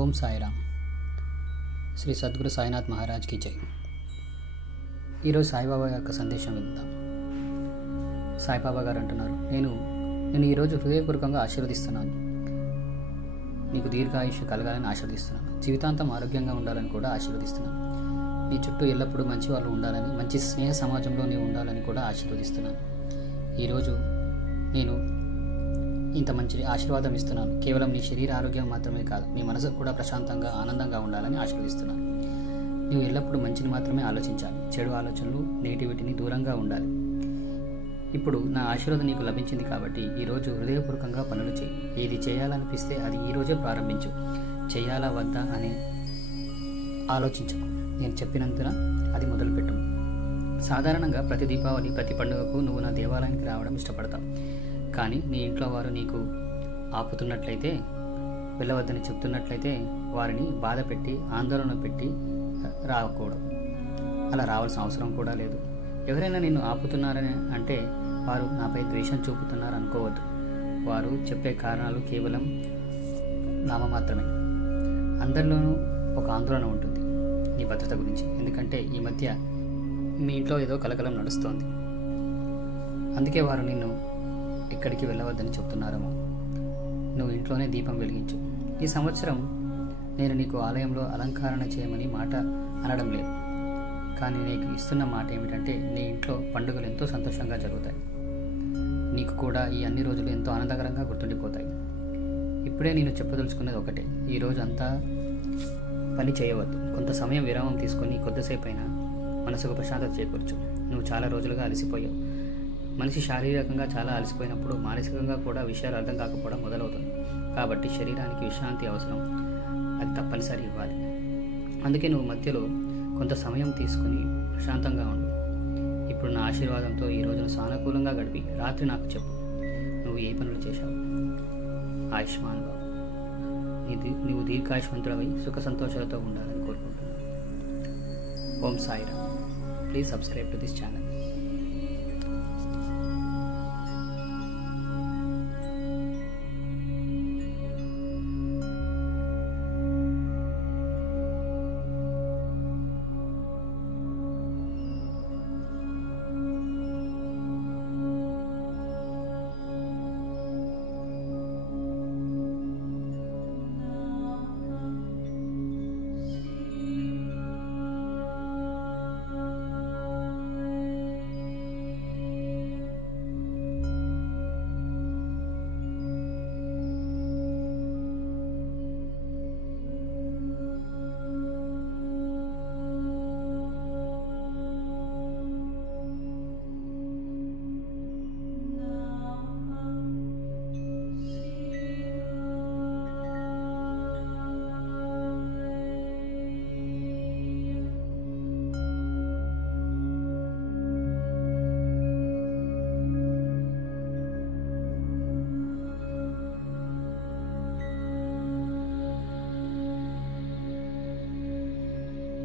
ఓం సాయిరామ్. శ్రీ సద్గురు సాయినాథ్ మహారాజ్కి జై. ఈరోజు సాయిబాబా యొక్క సందేశం విందాం. సాయిబాబా గారు అంటున్నారు నేను నేను ఈరోజు హృదయపూర్వకంగా ఆశీర్వదిస్తున్నాను. నీకు దీర్ఘాయుష్య కలగాలని ఆశీర్వదిస్తున్నాను. జీవితాంతం ఆరోగ్యంగా ఉండాలని కూడా ఆశీర్వదిస్తున్నాను. నీ చుట్టూ ఎల్లప్పుడూ మంచి వాళ్ళు ఉండాలని మంచి స్నేహ సమాజంలో నీవు ఉండాలని కూడా ఆశీర్వదిస్తున్నాను. ఈరోజు నేను ఇంత మంచి ఆశీర్వాదం ఇస్తున్నాను. కేవలం నీ శరీర ఆరోగ్యం మాత్రమే కాదు నీ మనసు కూడా ప్రశాంతంగా ఆనందంగా ఉండాలని ఆశీర్వదిస్తున్నాను. నువ్వు ఎల్లప్పుడూ మంచిని మాత్రమే ఆలోచించాలి. చెడు ఆలోచనలు నెగిటివిటీని దూరంగా ఉండాలి. ఇప్పుడు నా ఆశీర్వాదం నీకు లభించింది కాబట్టి ఈరోజు హృదయపూర్వకంగా పనులు చేయి. ఏది చేయాలనిపిస్తే అది ఈరోజే ప్రారంభించు. చేయాలా వద్దా అని ఆలోచించకు. నేను చెప్పినందున అది మొదలుపెట్టు. సాధారణంగా ప్రతి దీపావళి ప్రతి పండుగకు నువ్వు నా దేవాలయానికి రావడం ఇష్టపడతావు. కానీ నీ ఇంట్లో వారు నీకు ఆపుతున్నట్లయితే వెళ్ళవద్దని చెప్తున్నట్లయితే వారిని బాధ పెట్టి ఆందోళన పెట్టి రాకూడదు. అలా రావాల్సిన అవసరం కూడా లేదు. ఎవరైనా నిన్ను ఆపుతున్నారని అంటే వారు నాపై ద్వేషం చూపుతున్నారు అనుకోవద్దు. వారు చెప్పే కారణాలు కేవలం నామ మాత్రమే. అందరిలోనూ ఒక ఆందోళన ఉంటుంది నీ భద్రత గురించి. ఎందుకంటే ఈ మధ్య మీ ఇంట్లో ఏదో కలకలం నడుస్తోంది. అందుకే వారు నిన్ను ఎక్కడికి వెళ్ళవద్దని చెప్తున్నారేమో. నువ్వు ఇంట్లోనే దీపం వెలిగించు. ఈ సంవత్సరం నేను నీకు ఆలయంలో అలంకరణ చేయమని మాట అనడం లేదు. కానీ నీకు ఇస్తున్న మాట ఏమిటంటే నీ ఇంట్లో పండుగలు ఎంతో సంతోషంగా జరుగుతాయి. నీకు కూడా ఈ అన్ని రోజులు ఎంతో ఆనందకరంగా గుర్తుండిపోతాయి. ఇప్పుడే నేను చెప్పదలుచుకున్నది ఒకటే. ఈరోజు అంతా పని చేయవద్దు. కొంత సమయం విరామం తీసుకొని కొద్దిసేపు అయినా మనసుకు ప్రశాంతత చేకూర్చు. నువ్వు చాలా రోజులుగా అలసిపోయావు. మనిషి శారీరకంగా చాలా అలసిపోయినప్పుడు మానసికంగా కూడా విషయాలు అర్థం కాకపోవడం మొదలవుతుంది. కాబట్టి శరీరానికి విశ్రాంతి అవసరం. అది తప్పనిసరి ఇవ్వాలి. అందుకే నువ్వు మధ్యలో కొంత సమయం తీసుకుని ప్రశాంతంగా ఉండు. ఇప్పుడు నా ఆశీర్వాదంతో ఈ రోజును సానుకూలంగా గడిపి రాత్రి నాకు చెప్పు. నువ్వు ఏ పనులు చేశావు? ఆయుష్మాన్ బాబు. నీది నీవు దీర్ఘాయుష్మంతుడవై సుఖ సంతోషాలతో ఉండాలని కోరుకుంటున్నాను. Om Sairam. Please subscribe to this channel.